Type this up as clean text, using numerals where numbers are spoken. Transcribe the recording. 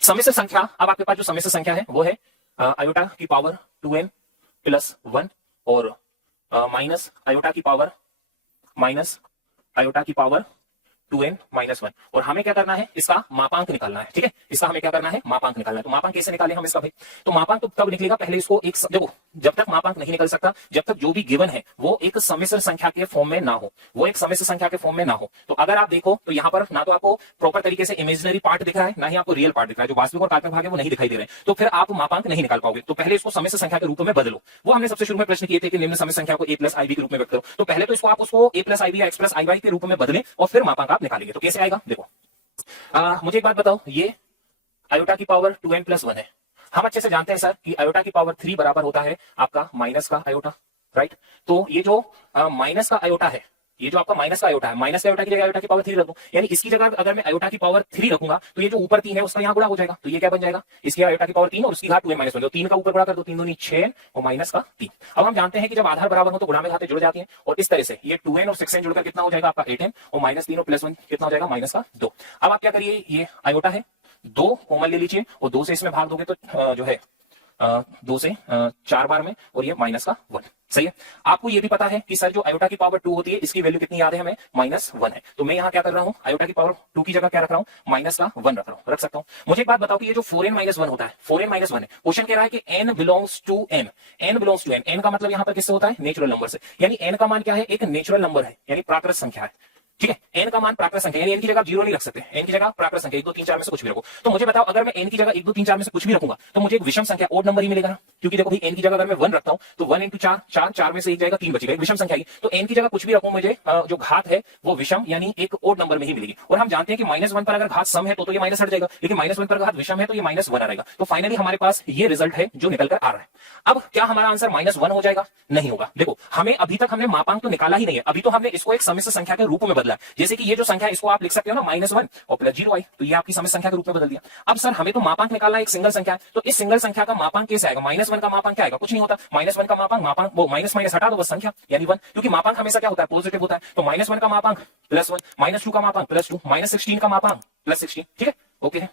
समिश्र संख्या, अब आपके पास जो समिश्र संख्या है वो है आयोटा की पावर 2n प्लस 1 और माइनस आयोटा की पावर 2n माइनस 1। और हमें क्या करना है, इसका मापांक निकालना है। ठीक है, इसका हमें क्या करना है, मापांक निकालना है। तो मापांक कैसे निकालें हम इसका भाई, तो मापांक तो कब निकलेगा, पहले इसको एक देखो, जब तक मापांक नहीं निकल सकता, जब तक जो भी गिवन है वो एक समिश्र संख्या के फॉर्म में ना हो, वो एक समिश्र संख्या के फॉर्म में ना हो। तो अगर आप देखो तो यहाँ पर ना तो आपको प्रॉपर तरीके से इमेजिनरी पार्ट दिख रहा है, ना ही आपको रियल पार्ट दिख रहा है, जो वास्तविक और काल्पनिक भाग है वो नहीं दिखाई दे रहे हैं, तो फिर आप मापांक नहीं निकाल पाओगे। तो पहले इसको समिश्र संख्या के रूप में बदलो। वो हमने सबसे शुरू में प्रश्न किए थे कि निम्न समिश्र संख्या को a प्लस ib के रूप में व्यक्त करो। तो पहले तो इसको आप उसको a प्लस ib या x प्लस iy के रूप में बदलें और फिर मापांक आप निकालेंगे। तो कैसे आएगा देखो, मुझे एक बात बताओ, ये आयोटा की पावर 2n प्लस 1 है। हम अच्छे से जानते हैं सर कि आयोटा की पावर 3 बराबर होता है आपका माइनस का आयोटा, राइट। तो ये जो माइनस का आयोटा है, ये जो आपका माइनस का आयोटा है, माइनस का आयोटा की जगह आयोटा की पावर 3 रख दूं, यानी इसकी जगह अगर मैं आयोटा की पावर 3 रखूंगा तो ये जो ऊपर 3 है उसका यहाँ गुणा हो जाएगा। तो ये क्या बन जाएगा, इसकी आयोटा की पावर 3 और उसकी घात 2n माइनस 1, 3 का ऊपर गुणा कर दो, 3 दूनी 6 और माइनस का 3। अब हम जानते हैं कि जब आधार बराबर हो तो गुणा में घातें जुड़ जाती हैं, और इस तरह से ये 2n और 6n जुड़कर कितना हो जाएगा आपका 8n, और माइनस 3 और प्लस 1 कितना हो जाएगा माइनस का 2। अब आप क्या करिए, ये आयोटा है, 2 कॉमन ले लीजिए और 2 से इसमें भाग दोगे तो जो है 2 से 4 बार में, और ये माइनस का 1। सही है। आपको ये भी पता है कि सर जो आयोटा की पावर 2 होती है इसकी वैल्यू कितनी याद है हमें, माइनस 1 है। तो मैं यहाँ क्या कर रहा हूँ, आयोटा की पावर 2 की जगह क्या रख रहा हूँ, माइनस का 1 रख सकता हूँ। मुझे एक बात बताओ कि ये जो 4n माइनस 1 होता है, 4n माइनस 1 है, क्वेश्चन कह रहा है कि n belongs to n, n belongs to n, n का मतलब यहाँ पर किससे होता है, नेचुरल नंबर से, यानी n का मान क्या है, एक नेचुरल नंबर है, यानी प्राकृत संख्या है। ठीक है, n का मान प्राकृत संख्या, यानी n की जगह आप 0 नहीं रख सकते, n की जगह प्राकृत संख्या 1 2 3 4 में से कुछ भी रखो। तो मुझे बताओ, अगर मैं n की जगह 1 2 3 4 में से कुछ भी रखूंगा तो मुझे एक विषम संख्या ओड नंबर ही मिलेगा ना, क्योंकि देखो भाई n की जगह अगर मैं 1 रखता हूं तो 1 इंटू 4 4 4 में से एक जाएगा, 3 बचेगा, एक विषम संख्या ही। तो n की जगह कुछ भी रखूं, मुझे जो घात है वो विषम यानी एक ओड नंबर में ही मिलेगी। और हम जानते हैं कि -1 पर अगर घात सम है तो ये माइनस हट जाएगा, लेकिन -1 पर घात विषम है तो ये -1 आ जाएगा। तो फाइनली हमारे पास ये रिजल्ट है जो निकल कर आ रहा है। अब क्या हमारा आंसर -1 हो जाएगा, नहीं होगा। देखो हमें अभी तक हमने मापांक तो निकाला ही नहीं है, अभी तो हमने इसको एक समिश्र संख्या के रूप में बदला। जैसे कि ये जो संख्या इसको आप लिख सकते हो ना -1 और प्लस 0 आई, तो ये आपकी समिश्र संख्या के रूप में बदल दिया। अब सर हमें तो मापांक निकालना है, एक सिंगल संख्या है, तो इस सिंगल संख्या का मापांक कैसे आएगा, -1 का मापांक क्या आएगा, कुछ नहीं होता। -1 का मापांक वो माइनस माइनस हटा दो बस संख्या यानी 1, क्योंकि मापांक हमेशा क्या होता है, पॉजिटिव होता है। तो -1 का मापांक +1, -2 का मापांक +2, -16 का मापांक +16। ठीक है, ओके है।